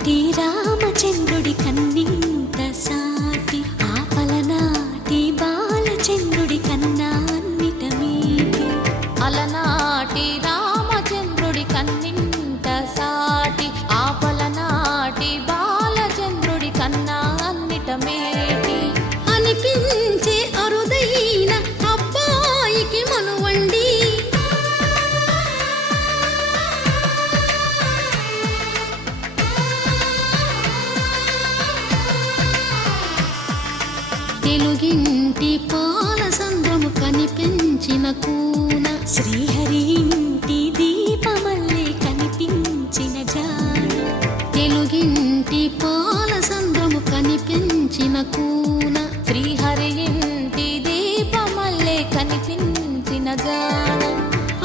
అలనాటి రామచంద్రుడి కన్నింత సాటి ఆపలనాటి బాలచంద్రుడి కన్నా అన్నిట మీటి. అలనాటి రామచంద్రుడి కన్నింత సాటి ఆపలనాటి బాలచంద్రుడి కన్నా అన్నిట మేటి అనిపించే అరుదైన అబ్బాయికి మనువండి. తెలుగింటి పాలసంద్రము కనిపించిన కూన శ్రీహరి ఇంటి దీపమల్లే కనిపించిన జాడ. తెలుగింటి పాలసంద్రము కనిపించిన కూన శ్రీహరి ఇంటి దీపమల్లే కనిపించిన జాడ.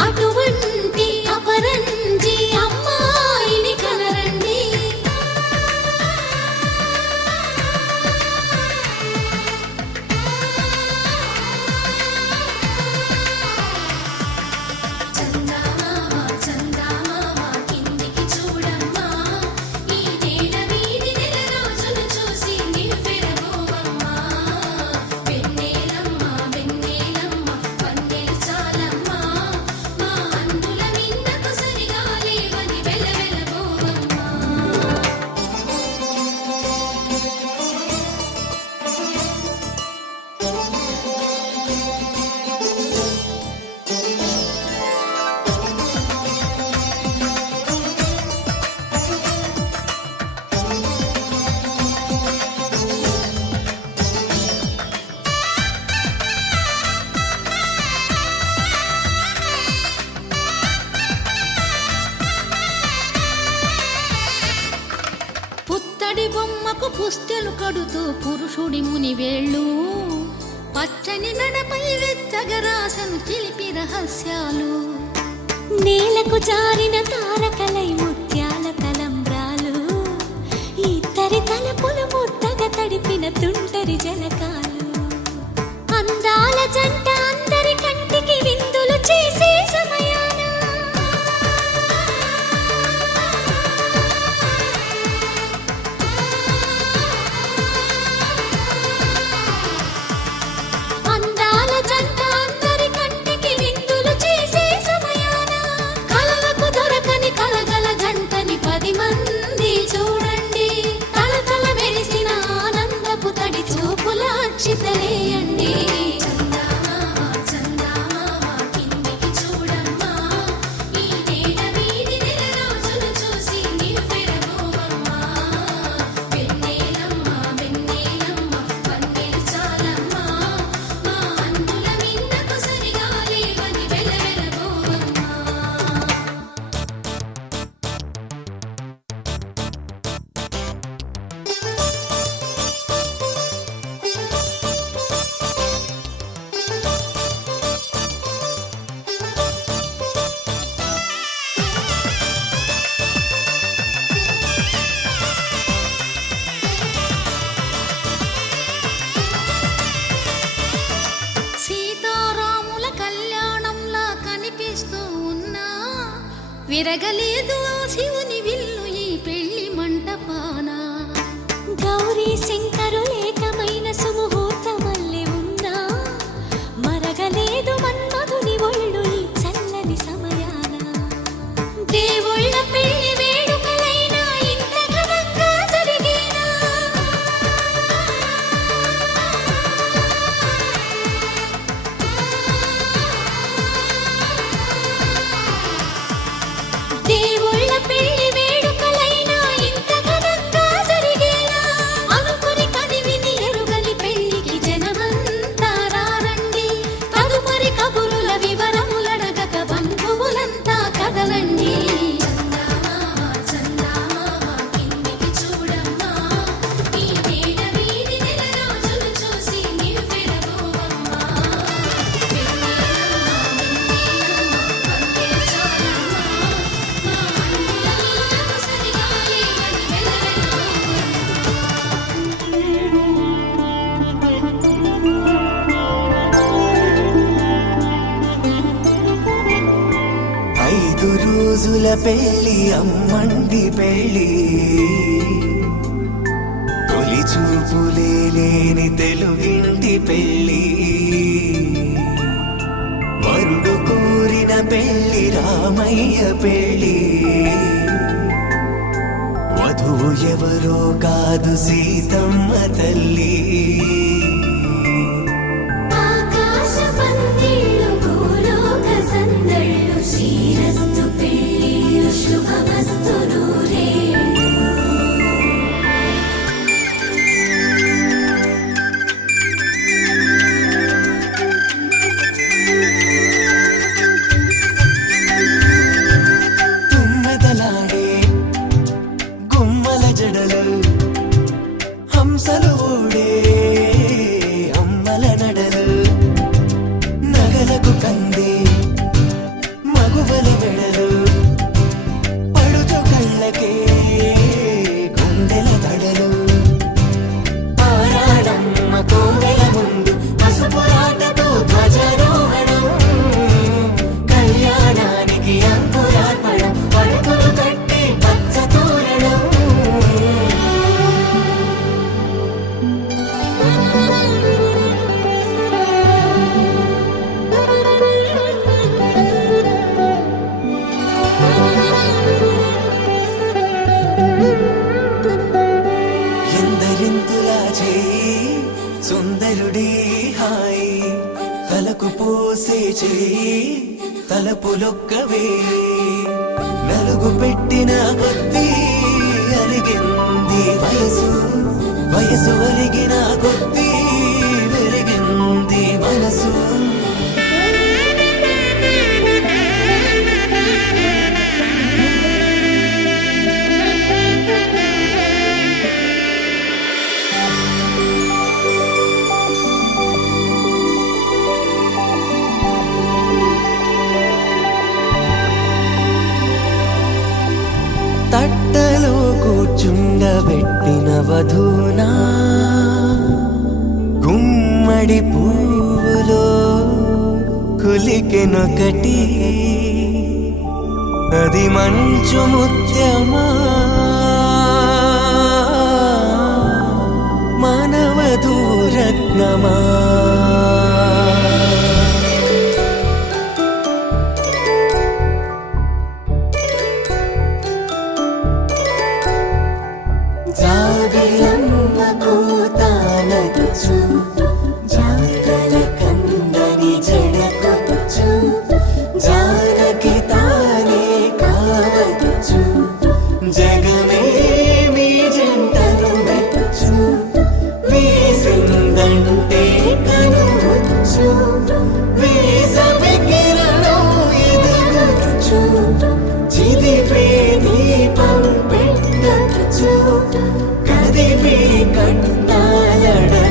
అటువంటి అపరంజి అమ్మాయిని కనరండి. పుత్తడి బొమ్మకు పుస్తెలు కడుతూ పురుషుడి ముని వేళ్ళు పచ్చని మెడపై వెచ్చగరాసను చిలిపి రహస్యాలు. నేలకు జారిన తారకలై ముత్యాల తలంబ్రాలు ఇద్దరి తలపులు ముద్దగా తడిపిన తుంటరి జలకాలు. అందాల జంట అందరి కంటికి విందులు చేసే సమయాన చితలేయండి. సీతారాముల కళ్యాణంలా కనిపిస్తూ ఉన్నా విరగలేదు ఆ శివుని విల్లు ఈ పెళ్లి మంటపాన. గౌరీ శంకరులేకమైన సుముహూర్తమల్లె ఉన్నా మరగలేదు మన్మధుని ఒళ్ళు ఈ చల్లని సమయాన. దేవుళ్ళ పెళ్లి వేడుకలైనా ఇంత ఘనంగా జరిగేనా. దేవుళ్ళ రోజుల పెళ్ళి అమ్మంటి పెళ్ళి తొలి చూపులే లేని తెలుగింటి పెళ్ళి వరుడు కోరిన పెళ్ళి రామయ్య పెళ్ళి వధువు ఎవరో కాదు సీతమ్మ తల్లి ఆకాశ పందిళ్ళు భూలోక సందళ్ళు శ్రీరస్తు పెళ్ళిళ్ళు శుభమస్తు నూరేళ్ళు తుమ్మెదలాడే గుమ్మల జడలు హంసలు ఊడే అమ్మల నడలు నగలకు కంది మగువల వెడలు పడుచు కళ్ళకే గుండెల తడలు ఆరాడమ్మ కోవెల ముందు పసుపురాటతో ధ్వజారోహణం కళ్యాణానికి అంకురార్పణం పడకలు కట్టి పచ్చ తోరణం ఎందరింతులా చేయి సుందరుడి హాయి తలకు పోసే చేయి తలపులొక్కవే నలుగు పెట్టిన కొద్దీ అలిగింది వయసు వయసు అలిగిన కొద్దీ వెలిగింది మనసు తట్టలో కూర్చుండబెట్టిన వధూనా గుమ్మడి పువ్వులో కులికెనొకటి అది మంచు ముత్యమా మానవధూ రత్నమా జాబిలమ్మ కూతానదుచు జాడల కందని జడకొచ్చు జానకి తానే కావదుచు జగమే మీ జంటను వెతుచు వీసిందంటే కనువచ్చు వీసవి కిరణం ఎదుగుచు చిదిపే దీపం పెట్టచ్చు కదిపే కన్నాలడగచ్చు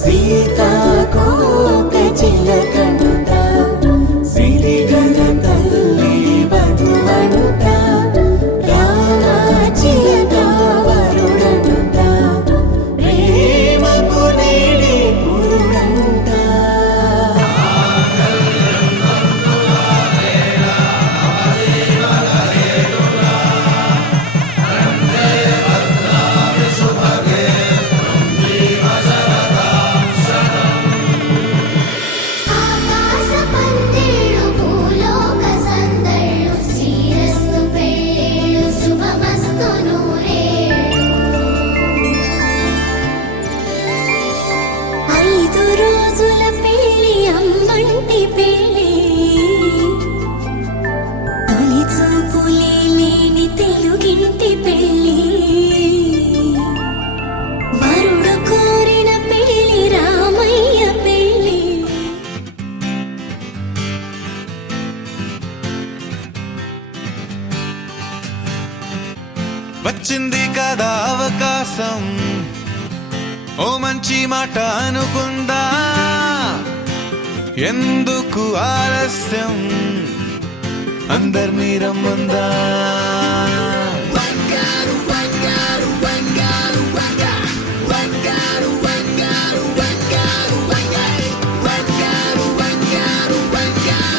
సీతాకోక చిలకనుత సిరిగల తల్లి వధువనుత రామ చిలక వరుడనుత ప్రేమకు నేడే పురుడంట ఆకాశ పందిళ్ళు భూలోక సందళ్ళు శ్రీరస్తు పెళ్ళిళ్ళు శుభమస్తు నూరేళ్ళు 5 రోజుల పెళ్ళి అమ్మంటి పెళ్ళి తొలి చూపులే లేని తెలుగింటి పెళ్ళి వరుడు కోరిన పెళ్ళి రామయ్య పెళ్ళి వచ్చింది కదా అవకాశం ఓ మంచి మాట అనుకుందా ఎందుకు ఆలస్యం అందర్నీ రమ్మందా Wangaru, wangaru, wangaru, wangaru, wangaru, wangaru, wangaru, wangaru,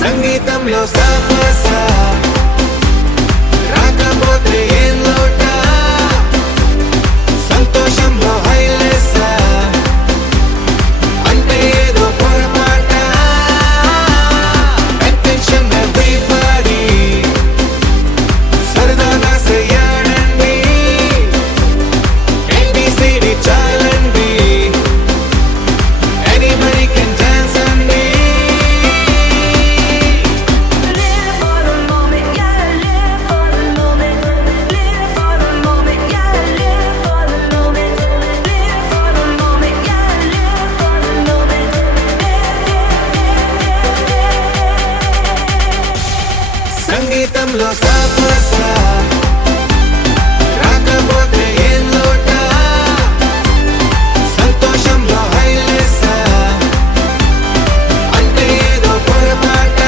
సంగీతంలో సాపస రాకపోతే ఏం లోట సంతోషంలో హైలెస్ అంటే ఏదో పొరపాట అటెన్షన్ ఎవ్రీబడీ సరదాగా చేయాలండి ABCD చాలండి anybody can dance అండి Live for the moment, yeah, live for the moment. Live for the moment, yeah, live for the moment. Live for the moment, yeah, live for the moment. సంగీతంలో సాపస రాకపోతే ఏం లోట సంతోషంలో హైలెస్ అంటే ఏదో పొరపాట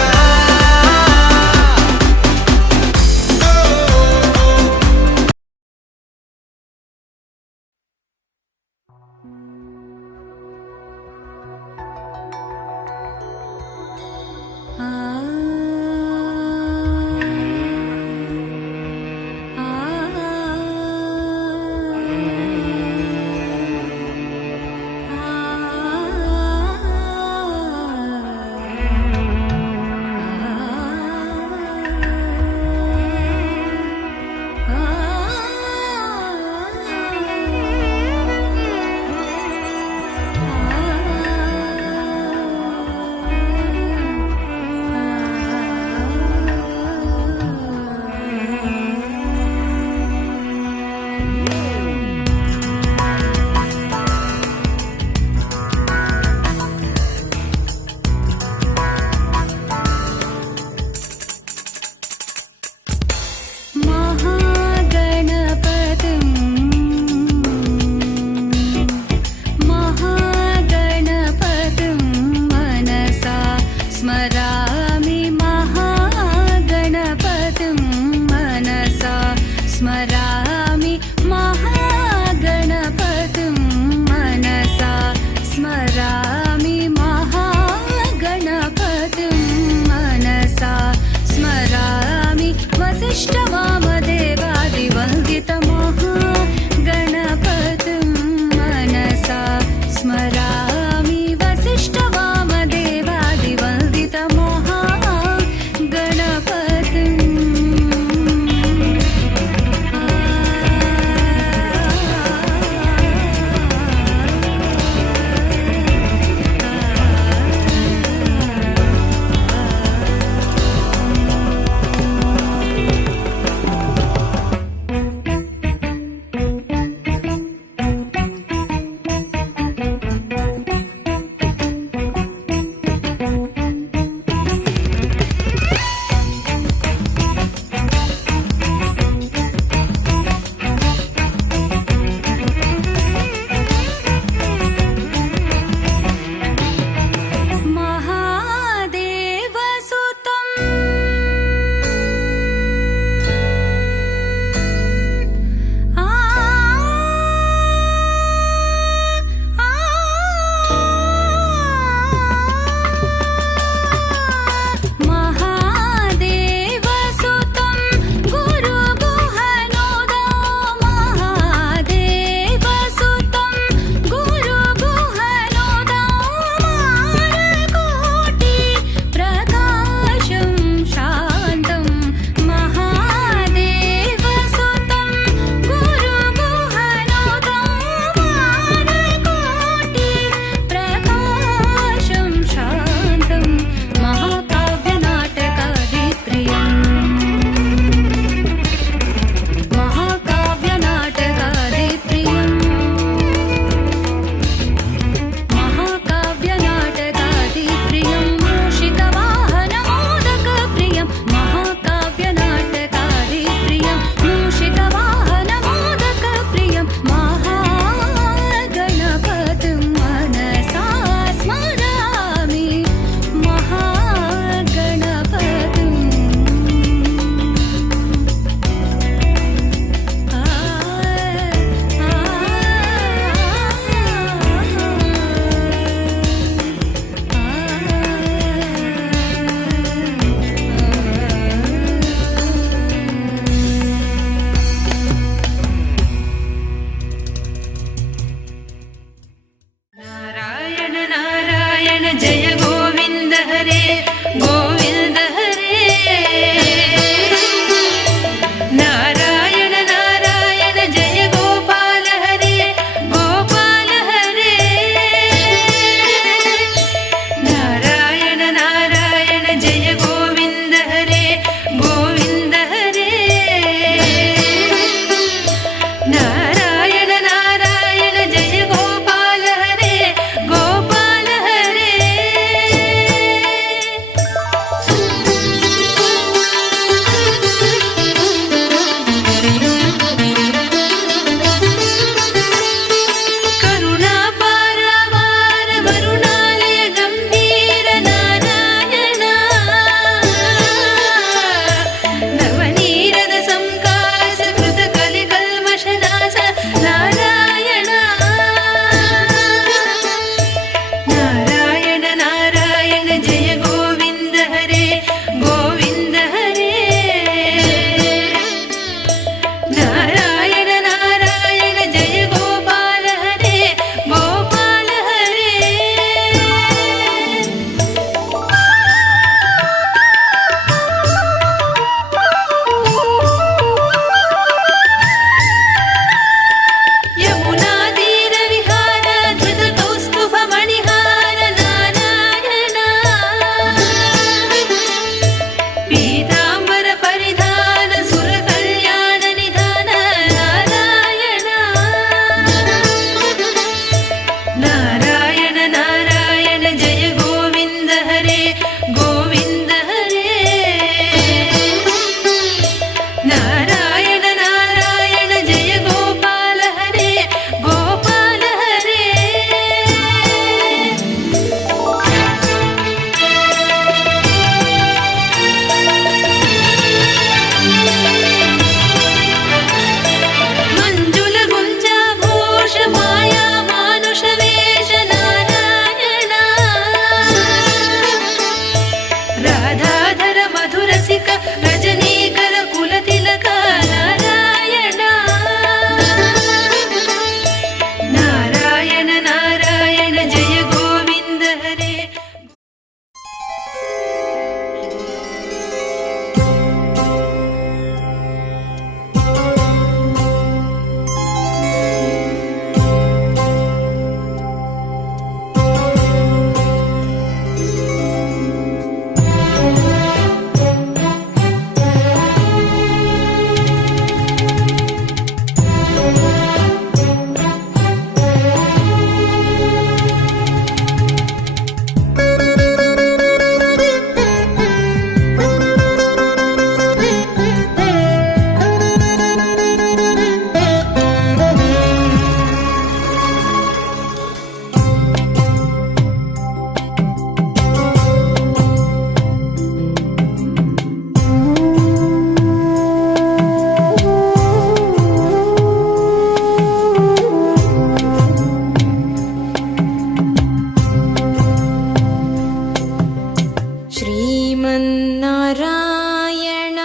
ಶ್ರೀಮನ್ನಾರಾಯಣ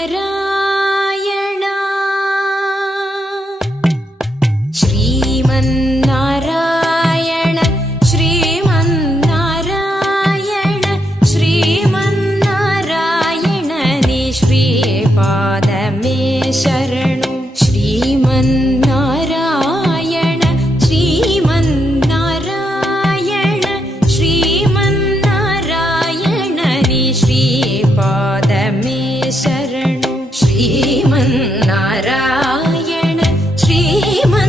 ಶ್ರೀಮನ್ನಾರಾಯಣ ಶ್ರೀಮನ್ನಾರಾಯಣ ಶ್ರೀಮನ್ನಾರಾಯಣ ಶ್ರೀಮನ್ನಾರಾಯಣ ನೀ ಶ್ರೀಪಾದಮೇ ಶರಣು ಶ್ರೀಮನ್ನಾರಾಯಣ ಶ್ರೀಮನ್ನಾರಾಯಣ ಶ್ರೀಮನ್ನಾರಾಯಣ ನೀ ಶ್ರೀಪಾದಮೇ ಶರಣು ಶ್ರೀಮನ್ನಾರಾಯಣ ಶ್ರೀಮನ್ನಾರಾಯಣ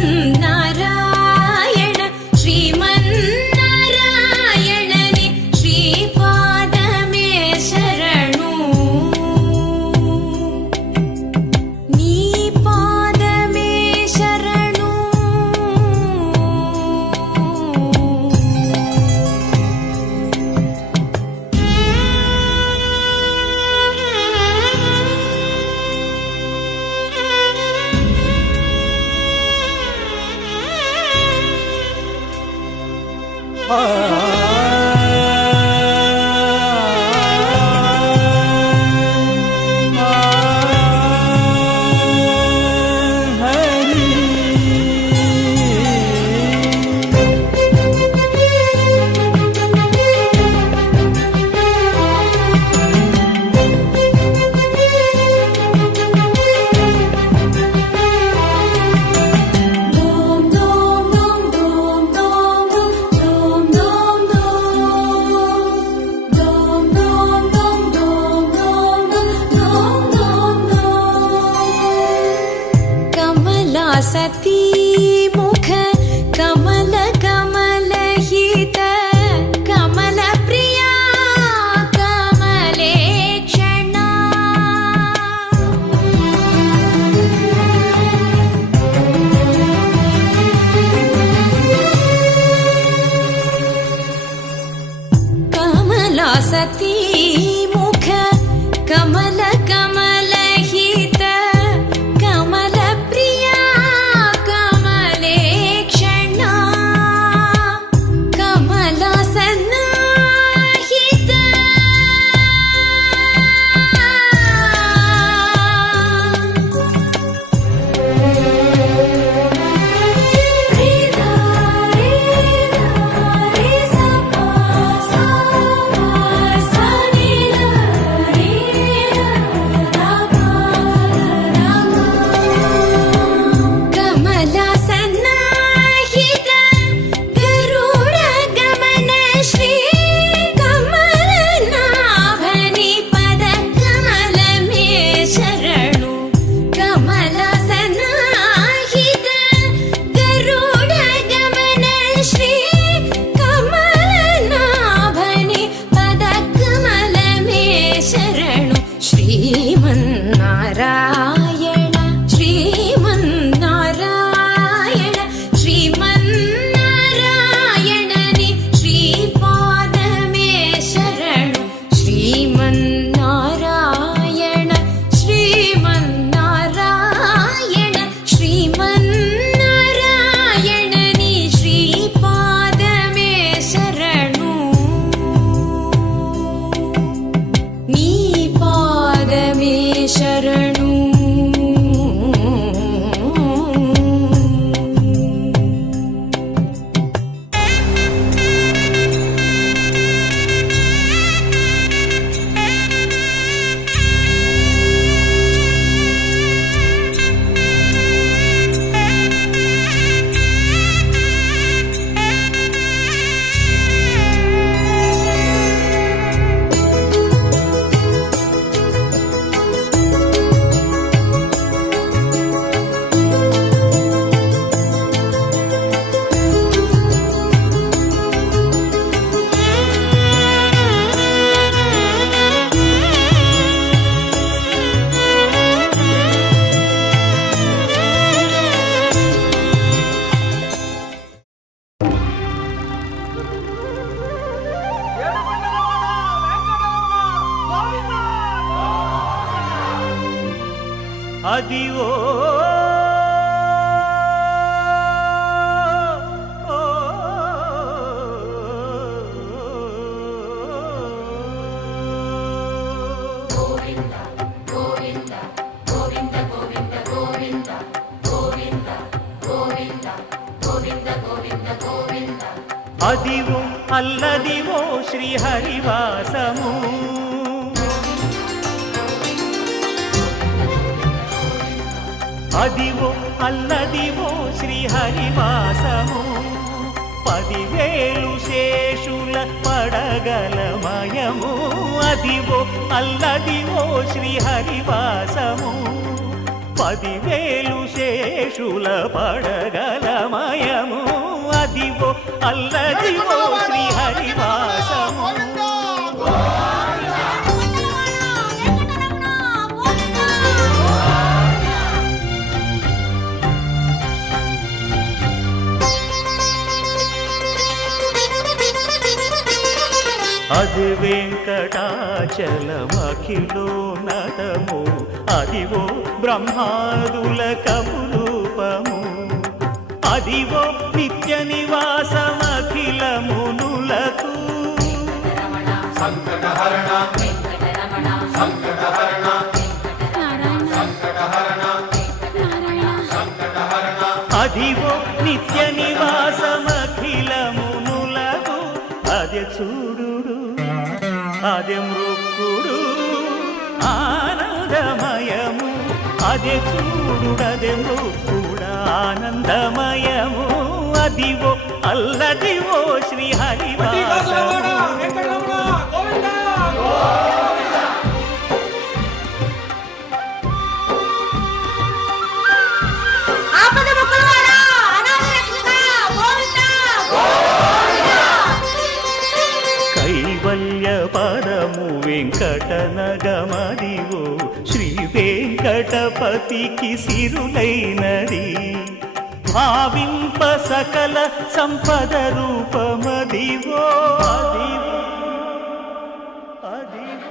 ಶ್ರೀಮನ್ನಾರಾಯಣ ನೀ ಶ್ರೀಪಾದಮೇ ಶರಣು ನೀ ಪಾದಮೇ ಶರಣು ಸತಿ ಮುಖ ಕಮಲ ಕಮಲ ಹಿತ ಕಮಲ ಪ್ರಿಯ ಕಮಲೇಕ್ಷಣ ಕಮಲ ಸತಿ ಮುಖ ಕಮಲ ಕಮಲ ಹಿತ ಕಮಲ ಪ್ರಿಯ ಕಮಲೇಕ್ಷಣ ಕಮಲ ಸನ್ನಾಹಿತ ಕಮಲ ಸನ್ನಾಹಿತ ಗರುಡ ಗಮನ ಶ್ರೀ ಕಮಲನಾಭನಿ ಪದ ಕಮಲ ಮೇ ಶರಣು ಕಮಲ ಸನ್ನಾಹಿತ ಗರುಡ ಗಮನ ಶ್ರೀ ಕಮಲನಾಭನಿ ಪದ ಕಮಲ ಮೇ ಶರಣು ಶ್ರೀಮನ್ನಾರಾಯಣ ಶ್ರೀಮನ್ನಾರಾಯಣ ಶ್ರೀಮನ್ನಾರಾಯಣ ನೀ ಶ್ರೀಪಾದಮೇ ಶರಣು ಶ್ರೀಮನ್ನಾರಾಯಣ ಶ್ರೀಮನ್ನಾರಾಯಣ ಶ್ರೀಮನ್ನಾರಾಯಣ ನೀ ಶ್ರೀಪಾದಮೇ ಶರಣು ನೀ ಪಾದಮೇ ಶರಣು అదివో ఓ అదివో అల్లదివో శ్రీహరివాసము అదివో అల్లదివో శ్రీహరివాసము 10,000 శేషుల పడగలమయము అదివో అల్లదివో శ్రీహరివాసము 10,000 శేషుల పడగలమయము అదివో అల్లదివో శ్రీహరివాసము అది వెంకటాచలమఖిలో నటము అదివో బ్రహ్మాదుల కపురూపము అదివో నిత్య నివాసమఖిలమునులకు సంకటహరణ సంకటహరణ సంకటహరణ సంకటహరణ అదివో నిత్య నివాసమఖిలమునులకు అదే చూడు అదే మృక్కుడు ఆనందమయము అదే చూడు అదే మృక్కుడు ఆనందమయము అదివో అల్లదివో శ్రీహరివాసము కైవల్య పదము వెంకటనగమదివో శ్రీ వెంకటపతికి సిరులైనది భావింప సకల సంపద రూపమదివో అదివో అదివో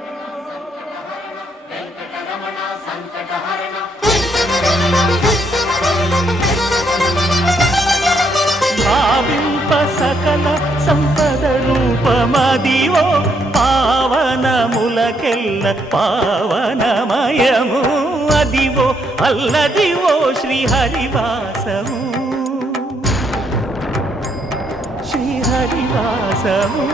భావింప సకల సంపద రూపమదివో పావనములకెల్ల పావనమయము అదివో అల్లదివో శ్రీహరివాసము శ్రీహరివాసము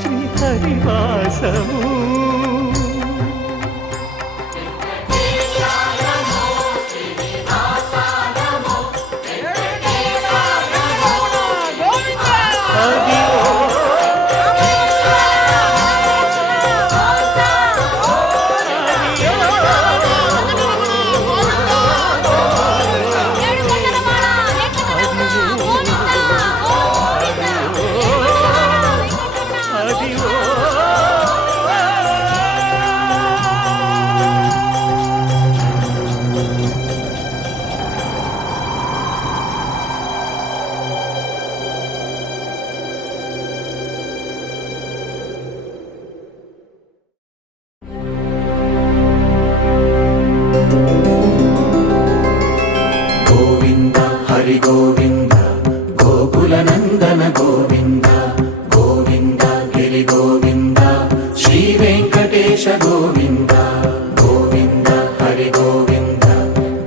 శ్రీహరివాసము గోవింద హరి గోవింద గోకులనందన గోవింద గోవింద గిరి గోవింద శ్రీ వెంకటేశ గోవింద గోవింద హరి గోవింద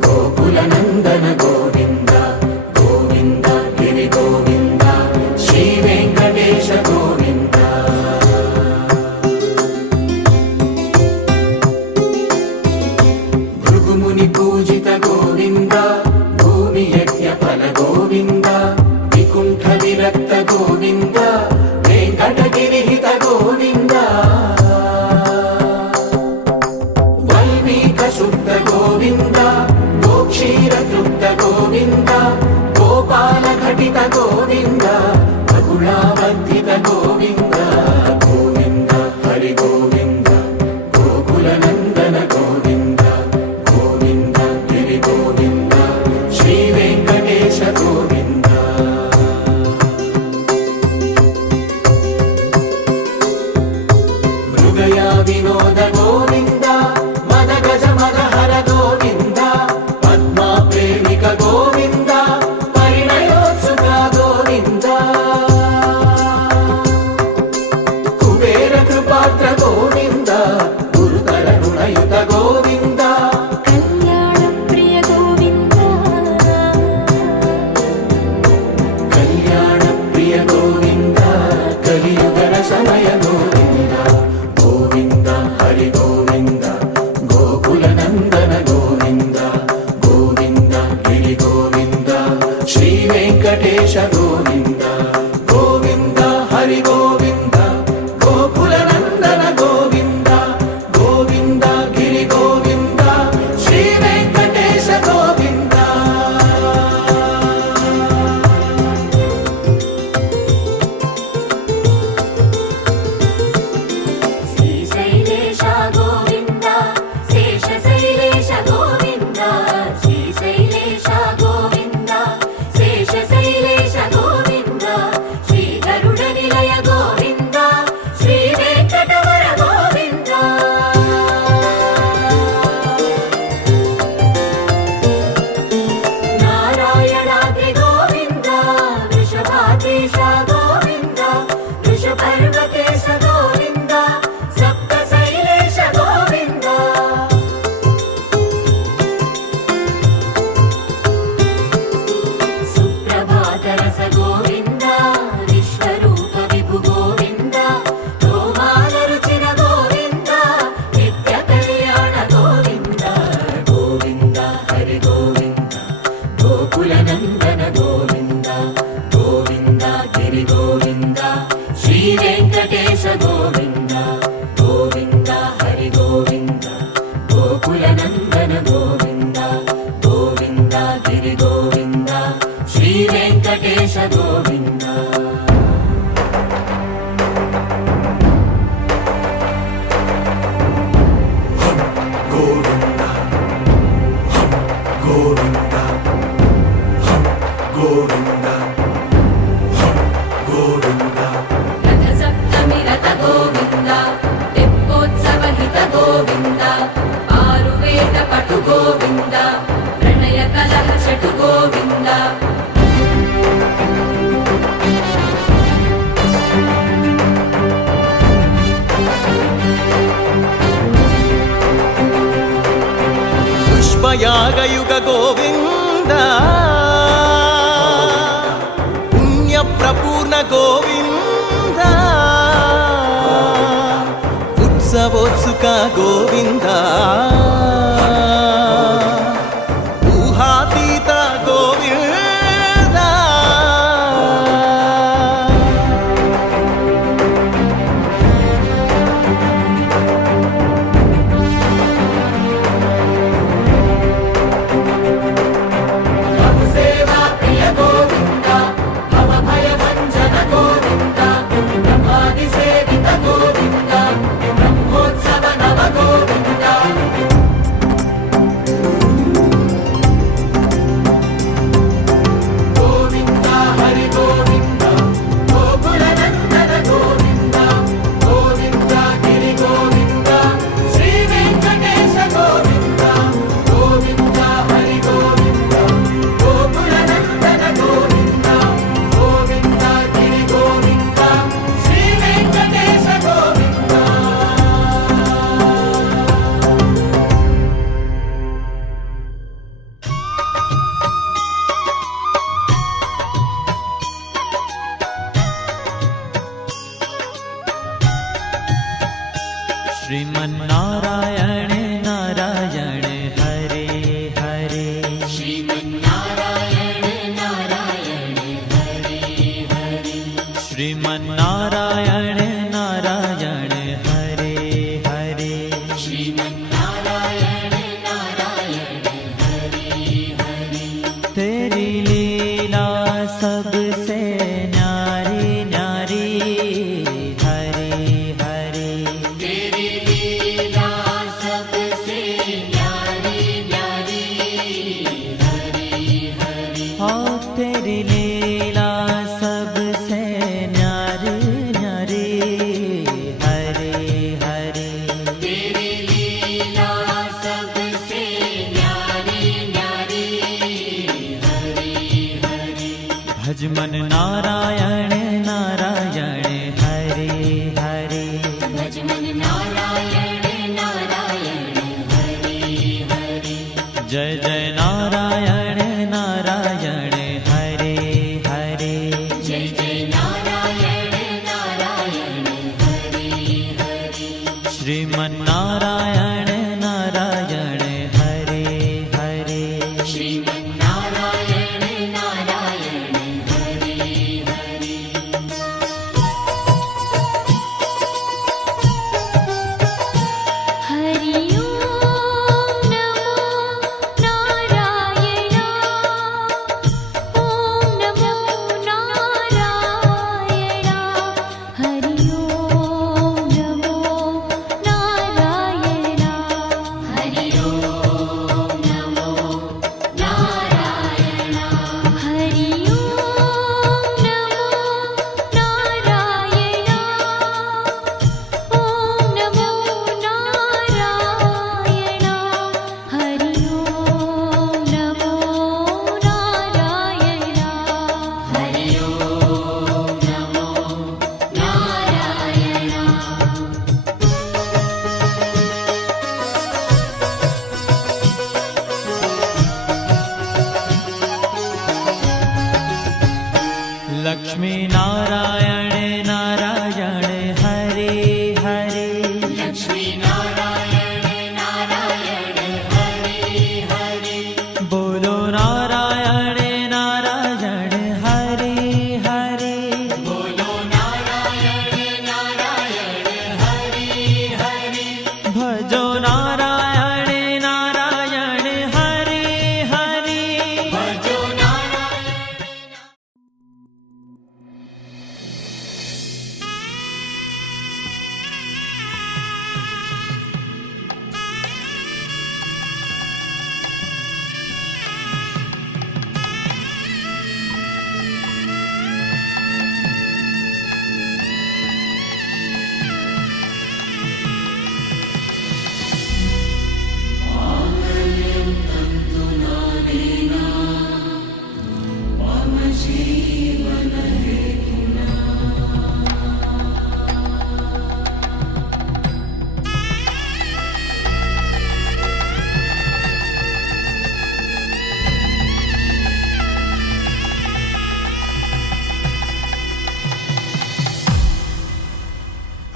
గోకులనందన గోవింద గోవింద గిరి గోవింద శ్రీ వెంకటేశ గోవింద భృగుముని పూజిత గోవింద భూమి యజ్ఞ ఫల గోవింద వికుంఠ విరక్త గోవింద వెంకటగిరిహిత గోవింద వల్మీక శుద్ధ గోవింద గోక్షీర తృప్త గోవింద గోపాల ఘటిత గోవింద బహుళావర్ధిత గోవింద గోవింద హరి గోవింద గోకులనందన గోవింద గోవింద గిరి గోవింద శ్రీ వెంకటేశ గోవింద మృగయా వినోద గోవింద మద గజ మదహర గోవింద పద్మా ప్రేమిక గోవింద పరిణయోత్సుక గోవింద వెంకటేశ గోవింద గోవింద హరి గోవింద గోకుల నందన గోవింద గోవింద గిరి గోవింద శ్రీ వెంకటేశ గోవింద శ్రీశైలేశ గోవింద శేషశైలేశ గోవింద శ్రీశైలేశ గోవింద శేషశైలేశ గోవింద శ్రీ గరుడ నిలయ గోవింద శ్రీ వెంకటవర గోవింద నారాయణాద్రి గోవింద వృషభాద్రీశ గోవింద వృషపర్వతేశ గోవింద సప్తశైలేశ గోవింద సుప్రభాతరస గోవింద విశ్వరూప విభు గోవింద గోమాల రుచిర గోవింద నిత్య కళ్యాణ గోవింద గోవింద హరి గోవింద గోకుల నందన గోవింద గోవింద గిరి గోవింద శ్రీ వెంకటేశ గోవింద గోవింద హరి గోవింద గోకుల నందన గోవింద గోవింద గిరి గోవింద శ్రీ వెంకటేశ గోవింద గోవింద గోవింద గోవింద గోవింద రథ సప్తమి రథ గోవింద తెప్పోత్సవ హిత గోవింద ఆరువేద పటు గోవింద ప్రణయ కలహ షటు గోవింద పుష్పయాగయుగ గోవింద పుణ్యప్రపూర్ణ గోవింద ఉత్సవోత్సుక గోవింద ఊహాతీత గోవింద సేవా ప్రియ గోవింద భవ భయ భంజన గోవింద బ్రహ్మాది సేవిత గోవింద బ్రహ్మోత్సవ నవ గోవింద గోవింద హరి గోవింద గోకుల నందన గోవింద గోవింద గిరి గోవింద శ్రీ వెంకటేశ గోవింద గోవింద హరి గోవింద గోకుల నందన గోవింద గోవింద గిరి గోవింద శ్రీ వెంకటేశ గోవింద श्रीमन्नारायण नारायण हरे हरे श्रीमन्नारायण नारायण हरे हरे श्रीमन्नारायण नारायण हरे हरे श्रीमन्नारायण नारायण हरे हरे तेरी लीला सबसे न्यारी न्यारी हरे हरे तेरी लीला सबसे न्यारी न्यारी हरे हरे हाँ तेरी लीला सबसे न्यारी न्यारी हरे हरे तेरी लीला सबसे न्यारी न्यारी हरे हरे भजमन नारायण नारायण हरे हरे भजमन नारायण नारायण हरे हरे जय जय नारायण नारायण हरे हरे जय जय नारायण नारायण हरे हरे श्रीमन्नारायण नारायण हरे हरे श्रीमन्नारायण नारायण लक्ष्मी नारायण नारायण हरे हरे लक्ष्मी नारायण नारायण हरे हरे बोलो नारायण नारायण हरे हरे बोलो नारायण नारायण हरे हरे भजो नारायण नारायण हरे हरे भजो नारायण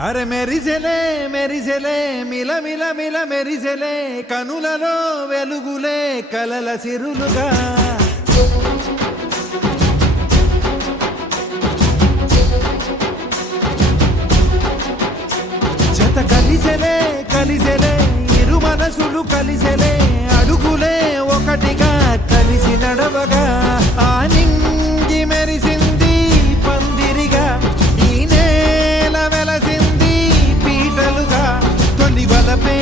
అరే మెరిసెలే మెరిసెలే మిల మిల మిల మెరిసెలే కనులలో వెలుగులే కలల సిరులుగా జత కలిసెలే కలిసెలే ఇరు మనసులు కలిసెలే అడుగులే ఒకటిగా కలిసి నడవగా ఆ నింగి మెరిసింది పందిరిగా ఈ నేల వెలసింది పీటలుగా తొలి వలపే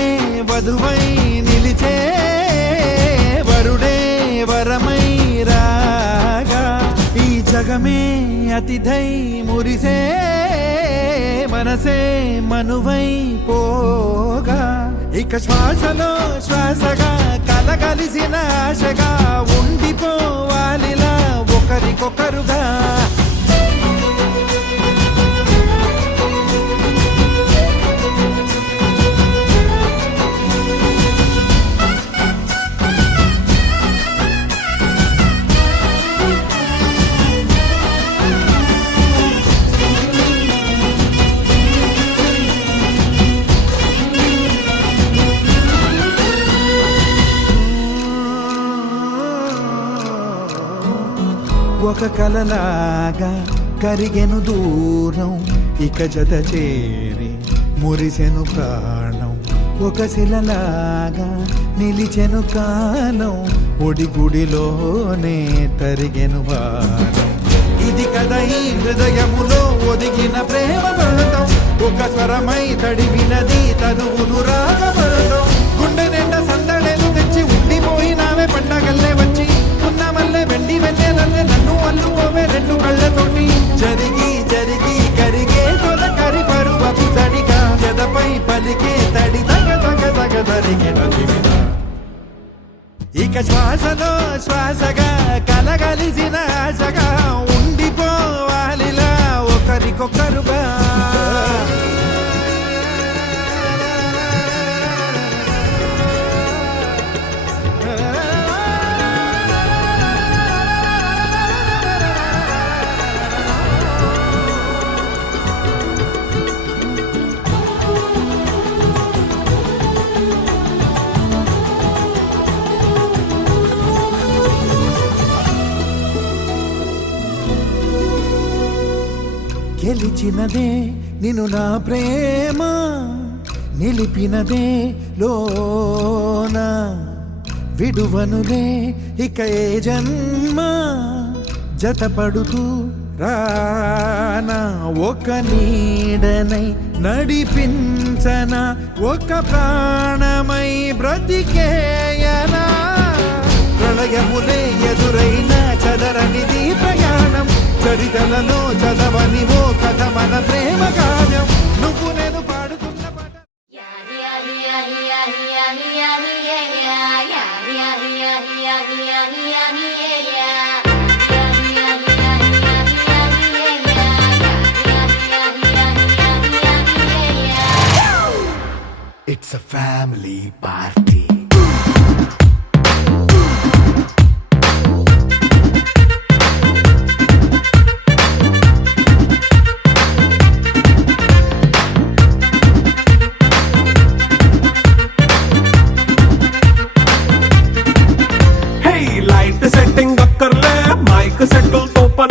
వధువై నిలిచే వరుడే వరమై రాగా ఈ జగమే అతిథై మురిసే మనసే మనువై పోగా ఇక శ్వాసలో శ్వాసగా కలగలిసిన ఆశగా ఉండిపోవాలిలా ఒకరికొకరుగా ఒక కలలాగా కరిగెను దూరం ఇక జత చేరి మురిసెను ప్రాణం ఒక శిలలాగా నిలిచెను కాలం ఒడిగుడిలోనే తరిగెను బాణం ఇది కదా ఈ హృదయములో ఒదిగిన ప్రేమ పర్వతం ఒక స్వరమై తడివినది తనువును రాగపడతాం గుండె నిండా సందడేలు తెచ్చి ఉండిపోయినావే పండగల్లే వచ్చి ఉన్న మల్లె వెండి వెన్నెలల్లే నన్ను అల్లుకోవే రెండు కళ్ళతోటి జరిగి జరిగి కరిగే తొల కరి పరువపు తడిగా జదపై పలికే తడి తగ తగ తగ తరిగిన దివిన ఇక శ్వాసలో శ్వాసగా కలగలిసిన ఆశగా ఉండిపోవాలిలా ఒకరికొకరుగా గెలిచినదే నిన్ను నా ప్రేమ నిలిపినదే లోన విడువనులే ఇక ఏ జన్మ జతపడుతూ రానా ఒక నీడనై నడిపించన ఒక ప్రాణమై బ్రతికేయనా ప్రళయములే ఎదురైన చదరనిది ప్రయాణం చరితలలో చదవని ఓ కథ మన ప్రేమ కావ్యం నువ్వు నేను పాడుతున్న పాట It's a family party.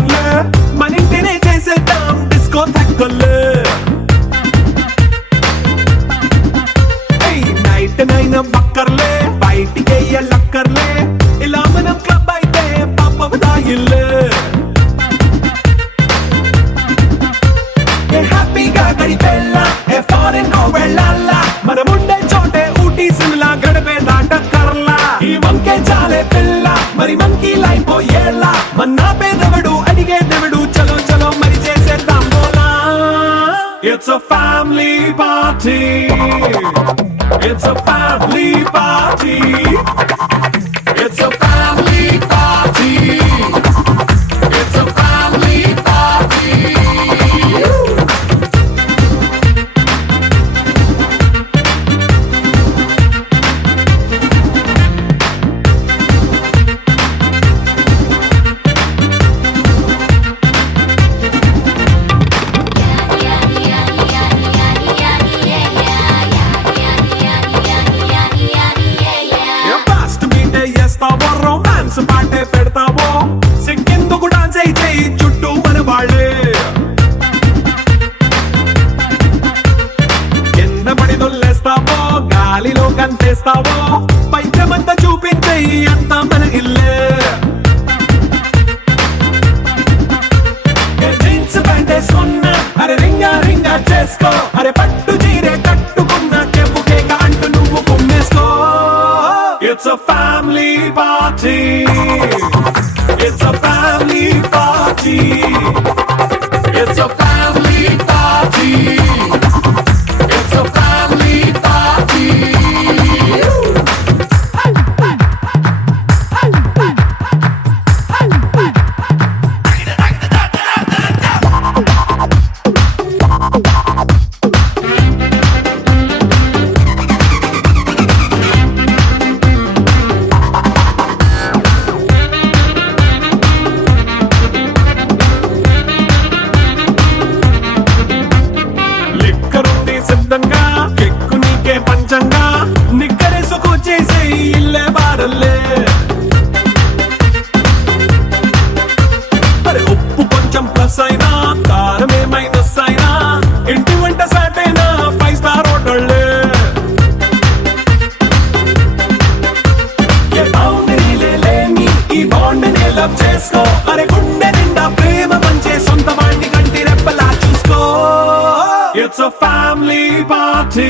ఫన్లే మన ఇంటినే చేసేద్దాం డిస్కో థక్కలే నైట్ నైన్ బక్కర్లే బయటికి లక్కర్లే ఇలా మనం క్లబ్ అయితే పాపదాయిల్లే హ్యాపీగా గడిపెల్లా ఫారెన్ నో వెళ్ళాలా మనం ఉండే చోటే ఊటీ సిమ్లా గడిపే దాటక్కర్లా ఈ వంకే చాలే పిల్ల మరి మంకీ లైఫ్ ఏళ్ళ మన్నా పేదవడు అడిగేదెవడు చలో చలో మరి చేసేద్దాం బోలా it's a family party it's a family party it's a family party it's a family party fast మీటే చేస్తావో రొమాన్స్ పాటే పెడతావో సిక్కిందుకు డాన్స్ అయితే చుట్టూ మన వాళ్ళే కింద పడి దొల్లేస్తావో గాలిలో కంటేస్తావో పైచమంతా చూపించే అంతా మన ఇల్లే జీన్స్ ప్యాంట్ వేసుకున్నా అరే రింగా రింగా చేసుకో అరే పట్టు చీరే కట్టుకున్న చెప్పు కేక అంటూ నువ్వు కుమ్మేసుకో It's a family party. It's a family party. It's a family party. It's a family party. లిక్కరుంది సిద్ధంగా కెక్కు నీకే పంచంగా నిక్కరేసుకు చేసే ఇల్లే బారల్లే అరే ఉప్పు కొంచెం ప్లస్ అయినా కారమే మైనస్ అయినా ఇంటి వంట సాటైనా 5 స్టార్ హోటళ్ళే ఏ బౌండరీలే లేని ఈ బాండ్ని లవ్ చేసుకో అరే గుండె నిండా ప్రేమ పంచే సొంత వాణ్ణి కంటి రెప్పలా చూసుకో It's a family party.